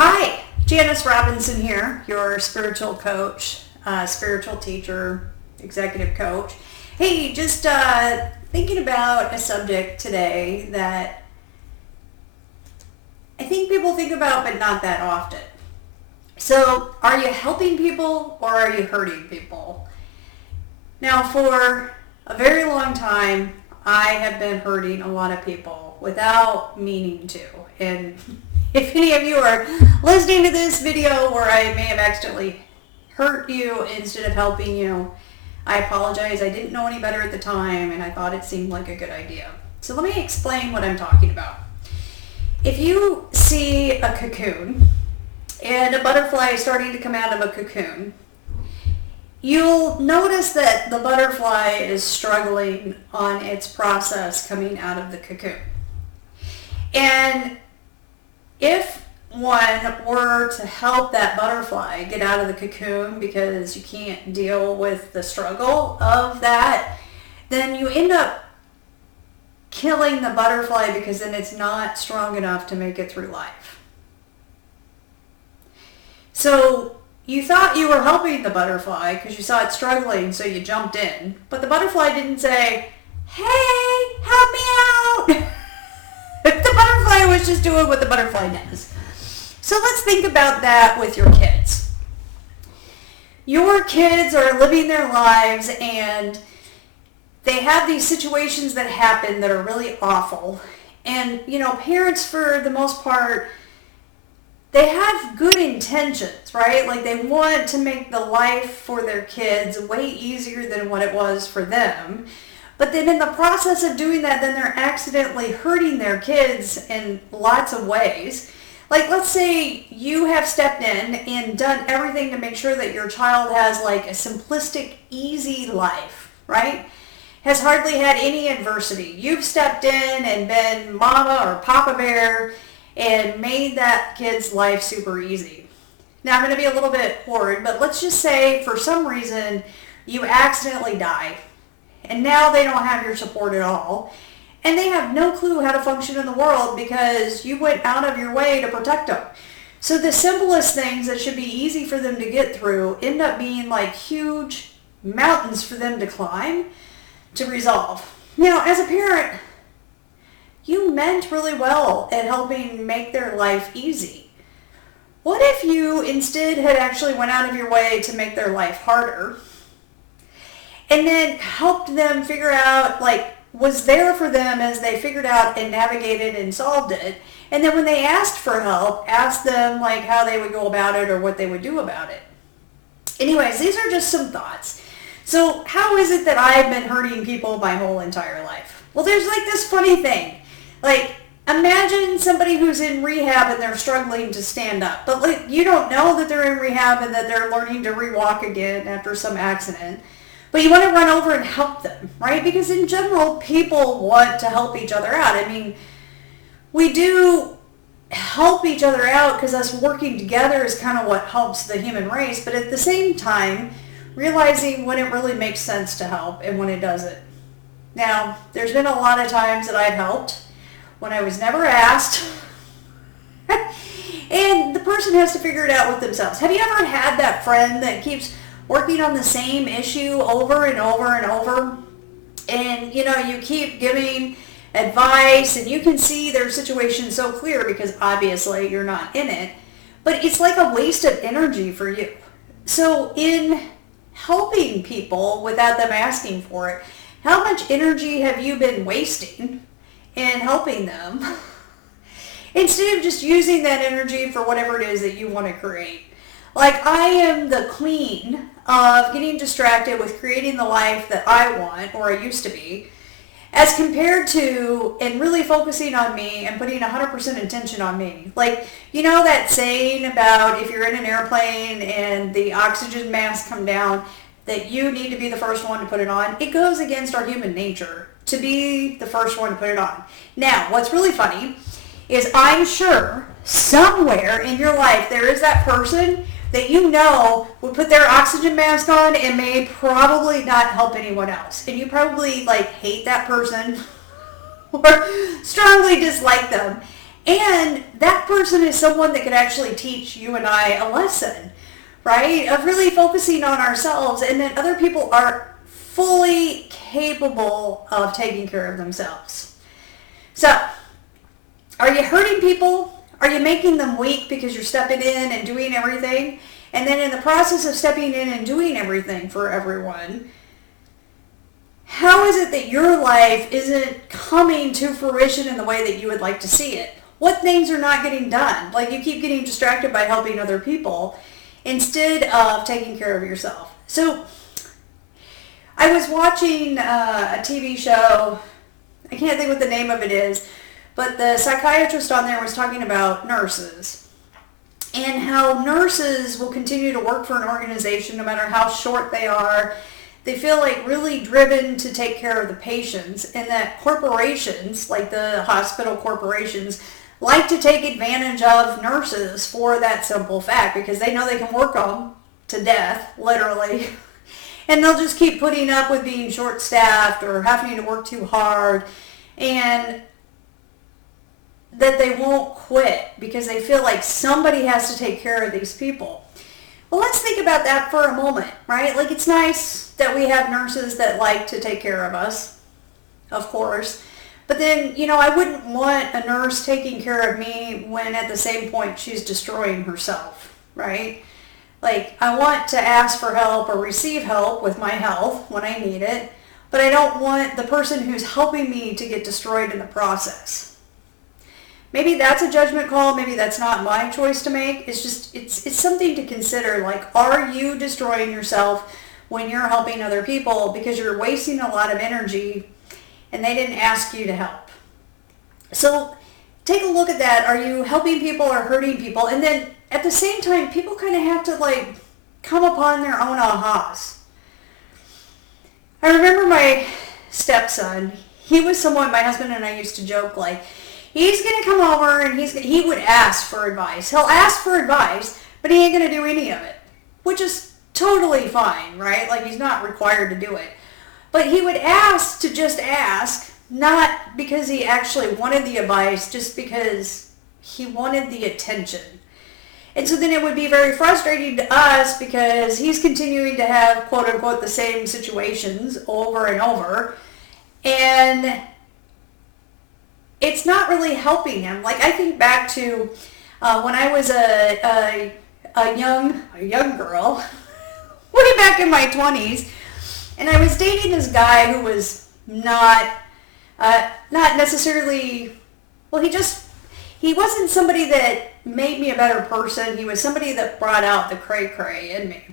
Hi, Janice Robinson here, your spiritual coach, spiritual teacher, executive coach. Hey, just thinking about a subject today that I think people think about but not that often. So, are you helping people or are you hurting people? Now, for a very long time, I have been hurting a lot of people without meaning to. And if any of you are listening to this video where I may have accidentally hurt you instead of helping you, I apologize. I didn't know any better at the time and I thought it seemed like a good idea. So let me explain what I'm talking about. If you see a cocoon and a butterfly is starting to come out of a cocoon, you'll notice that the butterfly is struggling on its process coming out of the cocoon. And if one were to help that butterfly get out of the cocoon because you can't deal with the struggle of that, then you end up killing the butterfly because then it's not strong enough to make it through life. So you thought you were helping the butterfly because you saw it struggling, so you jumped in. But the butterfly didn't say, "Hey, help me out." The butterfly was just doing what the butterfly does. So let's think about that with your kids. Your kids are living their lives and they have these situations that happen that are really awful. And, parents for the most part, they have good intentions, right? Like they want to make the life for their kids way easier than what it was for them. But then in the process of doing that, then they're accidentally hurting their kids in lots of ways. Like let's say you have stepped in and done everything to make sure that your child has like a simplistic, easy life, right? Has hardly had any adversity. You've stepped in and been mama or papa bear and made that kid's life super easy. Now I'm going to be a little bit horrid, but let's just say for some reason you accidentally die. And now they don't have your support at all. And they have no clue how to function in the world because you went out of your way to protect them. So the simplest things that should be easy for them to get through end up being like huge mountains for them to climb to resolve. Now, as a parent, you meant really well at helping make their life easy. What if you instead had actually went out of your way to make their life harder? And then helped them figure out, was there for them as they figured out and navigated and solved it. And then when they asked for help, asked them, how they would go about it or what they would do about it. Anyways, these are just some thoughts. So how is it that I've been hurting people my whole entire life? Well, there's this funny thing. Imagine somebody who's in rehab and they're struggling to stand up. But you don't know that they're in rehab and that they're learning to re-walk again after some accident. But you want to run over and help them, right? Because in general, people want to help each other out. I mean, we do help each other out because us working together is kind of what helps the human race. But at the same time, realizing when it really makes sense to help and when it doesn't. Now, there's been a lot of times that I've helped when I was never asked. And the person has to figure it out with themselves. Have you ever had that friend that keeps working on the same issue over and over and over, and you keep giving advice and you can see their situation so clear because obviously you're not in it, but it's like a waste of energy for you. So in helping people without them asking for it, how much energy have you been wasting in helping them instead of just using that energy for whatever it is that you want to create? I am the queen of getting distracted with creating the life that I want, or I used to be, as compared to, and really focusing on me and putting 100% attention on me. That saying about if you're in an airplane and the oxygen masks come down, that you need to be the first one to put it on. It goes against our human nature to be the first one to put it on. Now, what's really funny is I'm sure somewhere in your life there is that person that would put their oxygen mask on and may probably not help anyone else. And you probably hate that person or strongly dislike them. And that person is someone that could actually teach you and I a lesson, right? Of really focusing on ourselves, and that other people are fully capable of taking care of themselves. So, are you hurting people? Are you making them weak because you're stepping in and doing everything? And then in the process of stepping in and doing everything for everyone, how is it that your life isn't coming to fruition in the way that you would like to see it? What things are not getting done? Like, you keep getting distracted by helping other people instead of taking care of yourself. So I was watching a TV show. I can't think what the name of it is, but the psychiatrist on there was talking about nurses and how nurses will continue to work for an organization no matter how short they are. They feel like really driven to take care of the patients, and that corporations, like the hospital corporations, like to take advantage of nurses for that simple fact, because they know they can work them to death, literally. And they'll just keep putting up with being short-staffed or having to work too hard, and that they won't quit because they feel like somebody has to take care of these people. Well, let's think about that for a moment, right? Like, it's nice that we have nurses that like to take care of us, of course. But then, I wouldn't want a nurse taking care of me when at the same point she's destroying herself, right? Like, I want to ask for help or receive help with my health when I need it, but I don't want the person who's helping me to get destroyed in the process. Maybe that's a judgment call. Maybe that's not my choice to make. It's just, it's something to consider. Like, are you destroying yourself when you're helping other people because you're wasting a lot of energy and they didn't ask you to help? So take a look at that. Are you helping people or hurting people? And then at the same time, people kind of have to come upon their own ahas. I remember my stepson. He was someone my husband and I used to joke, he's going to come over and he would ask for advice. He'll ask for advice, but he ain't going to do any of it, which is totally fine, right? He's not required to do it. But he would ask to just ask, not because he actually wanted the advice, just because he wanted the attention. And so then it would be very frustrating to us because he's continuing to have, quote unquote, the same situations over and over. And it's not really helping him. I think back to when I was a young girl, way back in my 20s, and I was dating this guy who was not necessarily, he wasn't somebody that made me a better person. He was somebody that brought out the cray-cray in me.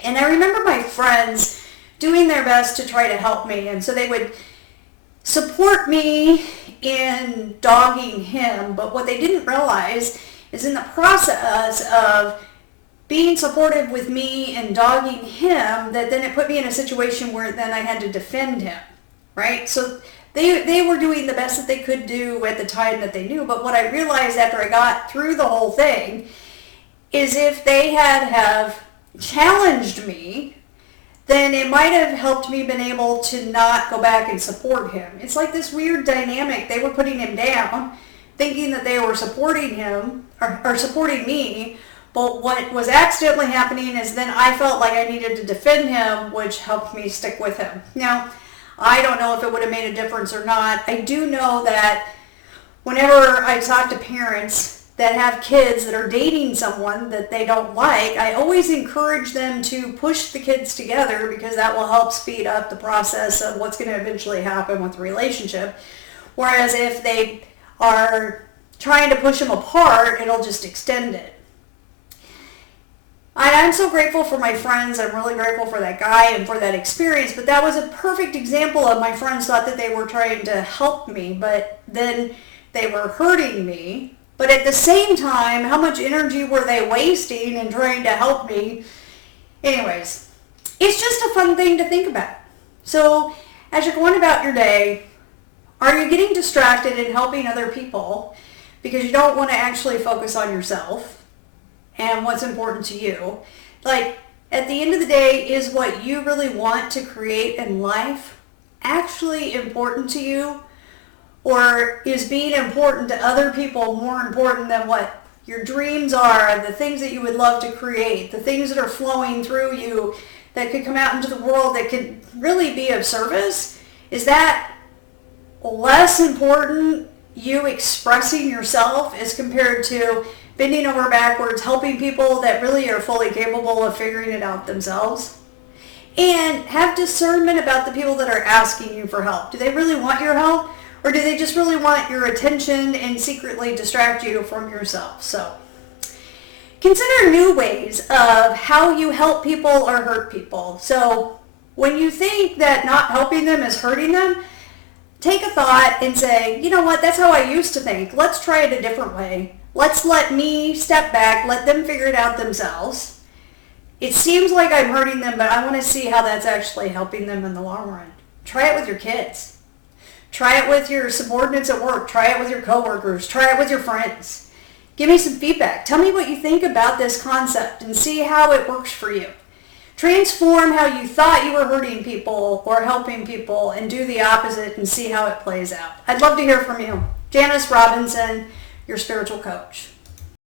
And I remember my friends doing their best to try to help me, and so they would support me in dogging him, but what they didn't realize is in the process of being supportive with me and dogging him, that then it put me in a situation where then I had to defend him, right? So they were doing the best that they could do at the time that they knew, but what I realized after I got through the whole thing is if they have challenged me, then it might have helped me been able to not go back and support him. It's like this weird dynamic. They were putting him down, thinking that they were supporting him, or supporting me, but what was accidentally happening is then I felt like I needed to defend him, which helped me stick with him. Now, I don't know if it would have made a difference or not. I do know that whenever I talk to parents that have kids that are dating someone that they don't like, I always encourage them to push the kids together because that will help speed up the process of what's going to eventually happen with the relationship. Whereas if they are trying to push them apart, it'll just extend it. I'm so grateful for my friends. I'm really grateful for that guy and for that experience, but that was a perfect example of my friends thought that they were trying to help me, but then they were hurting me. But at the same time, how much energy were they wasting in trying to help me? Anyways, it's just a fun thing to think about. So as you're going about your day, are you getting distracted in helping other people because you don't want to actually focus on yourself and what's important to you? At the end of the day, is what you really want to create in life actually important to you? Or is being important to other people more important than what your dreams are, the things that you would love to create, the things that are flowing through you that could come out into the world that could really be of service? Is that less important, you expressing yourself, as compared to bending over backwards, helping people that really are fully capable of figuring it out themselves? And have discernment about the people that are asking you for help. Do they really want your help? Or do they just really want your attention and secretly distract you from yourself? So consider new ways of how you help people or hurt people. So when you think that not helping them is hurting them, take a thought and say, you know what, that's how I used to think. Let's try it a different way. Let's let me step back, let them figure it out themselves. It seems like I'm hurting them, but I want to see how that's actually helping them in the long run. Try it with your kids. Try it with your subordinates at work. Try it with your coworkers. Try it with your friends. Give me some feedback. Tell me what you think about this concept and see how it works for you. Transform how you thought you were hurting people or helping people and do the opposite and see how it plays out. I'd love to hear from you. Janice Robinson, your spiritual coach.